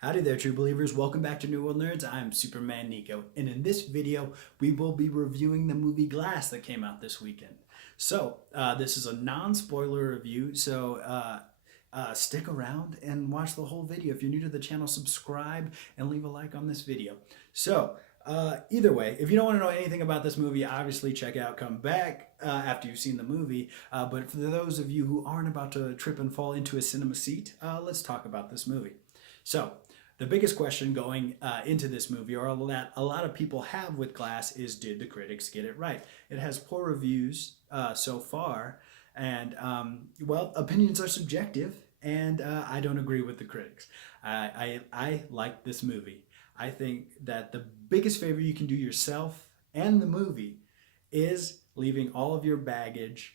Howdy there, true believers. Welcome back to New World Nerds. I'm Superman Nico, and in this video, we will be reviewing the movie Glass that came out this weekend. This is a non-spoiler review, stick around and watch the whole video. If you're new to the channel, subscribe and leave a like on this video. Either way, if you don't want to know anything about this movie, obviously check out Come Back after you've seen the movie. But for those of you who aren't about to trip and fall into a cinema seat, let's talk about this movie. So, the biggest question going into this movie, or that a lot of people have with Glass, is did the critics get it right? It has poor reviews so far, and opinions are subjective, and I don't agree with the critics. I like this movie. I think that the biggest favor you can do yourself and the movie is leaving all of your baggage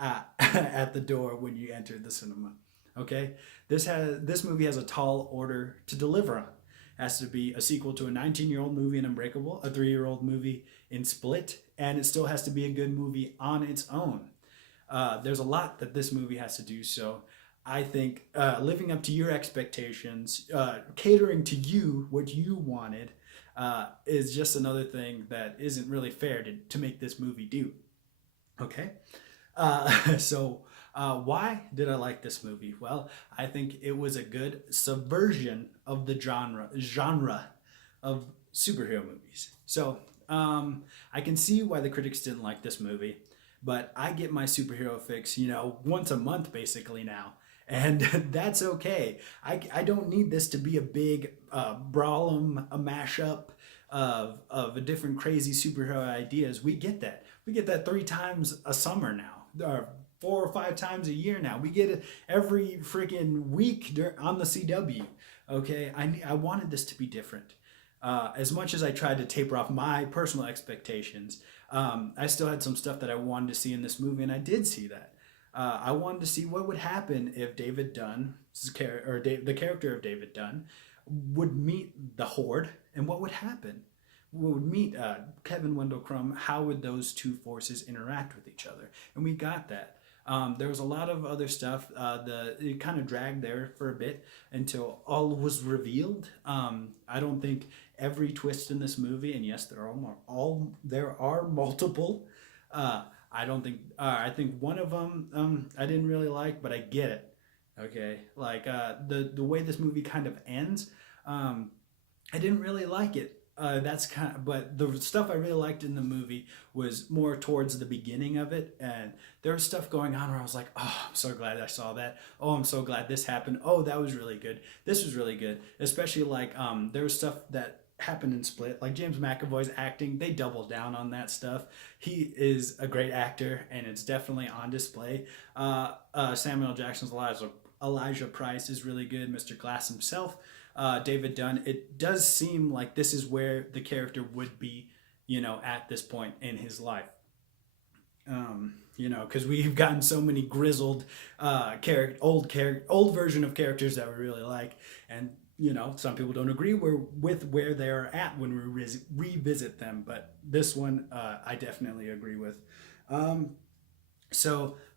at the door when you enter the cinema. Okay, this movie has a tall order to deliver on. It has to be a sequel to a 19-year-old movie in Unbreakable, a 3-year-old movie in Split, and it still has to be a good movie on its own. There's a lot that this movie has to do, so I think living up to your expectations, catering to you what you wanted, is just another thing that isn't really fair to make this movie do. Okay, why did I like this movie? Well, I think it was a good subversion of the genre of superhero movies. I can see why the critics didn't like this movie, but I get my superhero fix, once a month basically now. And that's okay. I don't need this to be a big brawlum, a mashup of a different crazy superhero ideas. We get that. We get that 3 times a summer now, or 4 or 5 times a year now. We get it every freaking week on the CW. Okay, I wanted this to be different. As much as I tried to taper off my personal expectations, I still had some stuff that I wanted to see in this movie, and I did see that. I wanted to see what would happen if David Dunn, the character of David Dunn, would meet the Horde, and what would happen. Would meet Kevin Wendell Crumb. How would those two forces interact with each other? And we got that. There was a lot of other stuff. It kind of dragged there for a bit until all was revealed. I don't think every twist in this movie, and yes, there are multiple. I don't think. I think one of them I didn't really like, but I get it. Okay, like the way this movie kind of ends, I didn't really like it. But the stuff I really liked in the movie was more towards the beginning of it, and there was stuff going on where I was like, oh, I'm so glad I saw that. Oh, I'm so glad this happened. Oh, that was really good. This was really good. Especially like there was stuff that happened in Split, like James McAvoy's acting. They doubled down on that stuff. He is a great actor, and it's definitely on display. Samuel Jackson's Elijah Price is really good. Mr. Glass himself. David Dunn, it does seem like this is where the character would be, at this point in his life. Because we've gotten so many grizzled old version of characters that we really like, and some people don't agree with where they're at when we revisit them, but this one I definitely agree with.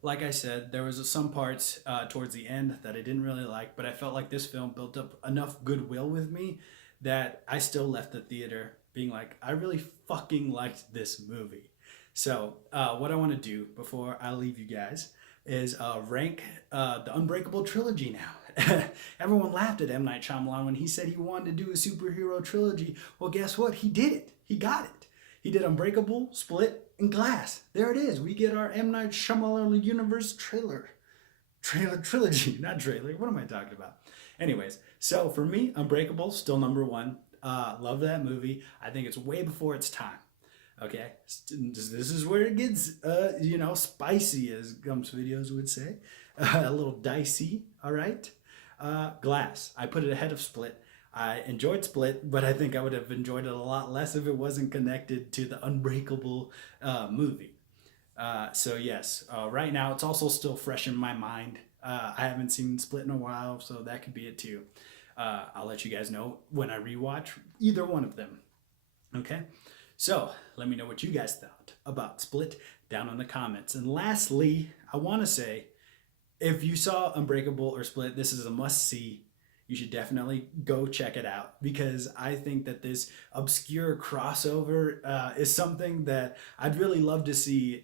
Like I said, there was some parts towards the end that I didn't really like, but I felt like this film built up enough goodwill with me that I still left the theater being like, I really fucking liked this movie. So what I want to do before I leave you guys is rank the Unbreakable trilogy now. Everyone laughed at M. Night Shyamalan when he said he wanted to do a superhero trilogy. Well, guess what? He did it. He got it. He did Unbreakable, Split, and Glass. There it is. We get our M. Night Shyamalan universe trilogy, not trailer. What am I talking about? Anyways, so for me, Unbreakable, still number 1. Love that movie. I think it's way before its time. Okay, this is where it gets, spicy, as Gump's videos would say. A little dicey, all right? Glass, I put it ahead of Split. I enjoyed Split, but I think I would have enjoyed it a lot less if it wasn't connected to the Unbreakable movie. Yes, right now it's also still fresh in my mind. I haven't seen Split in a while, so that could be it too. I'll let you guys know when I rewatch either one of them. Okay, so let me know what you guys thought about Split down in the comments. And lastly, I want to say, if you saw Unbreakable or Split, this is a must-see. you should definitely go check it out, because I think that this obscure crossover is something that I'd really love to see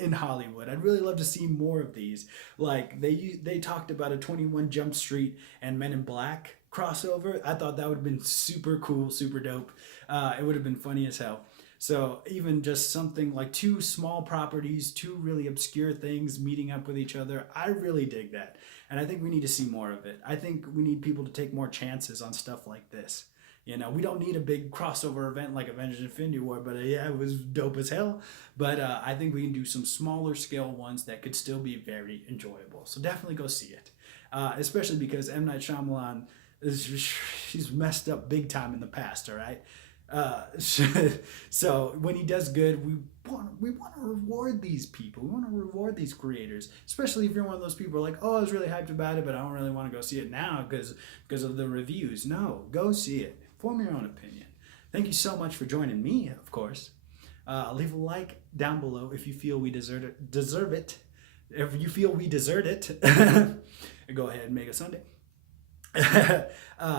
in Hollywood. I'd really love to see more of these. Like they talked about a 21 Jump Street and Men in Black crossover. I thought that would have been super cool, super dope. It would have been funny as hell. So even just something like two small properties, two really obscure things meeting up with each other, I really dig that. And I think we need to see more of it. I think we need people to take more chances on stuff like this. You know, we don't need a big crossover event like Avengers Infinity War, but yeah, it was dope as hell. But I think we can do some smaller scale ones that could still be very enjoyable. So definitely go see it. Especially because M. Night Shyamalan, he's messed up big time in the past, all right? So when he does good, we want to reward these people. We want to reward these creators, especially if you're one of those people like, oh, I was really hyped about it, but I don't really want to go see it now because of the reviews. No, go see it. Form your own opinion. Thank you so much for joining me, of course. Leave a like down below if you feel we deserve it. If you feel we deserve it, go ahead and make a Sunday.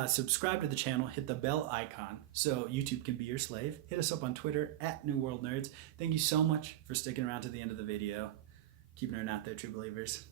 Subscribe to the channel, hit the bell icon so YouTube can be your slave. Hit us up on Twitter at New World Nerds. Thank you so much for sticking around to the end of the video. Keep nerding out there, true believers.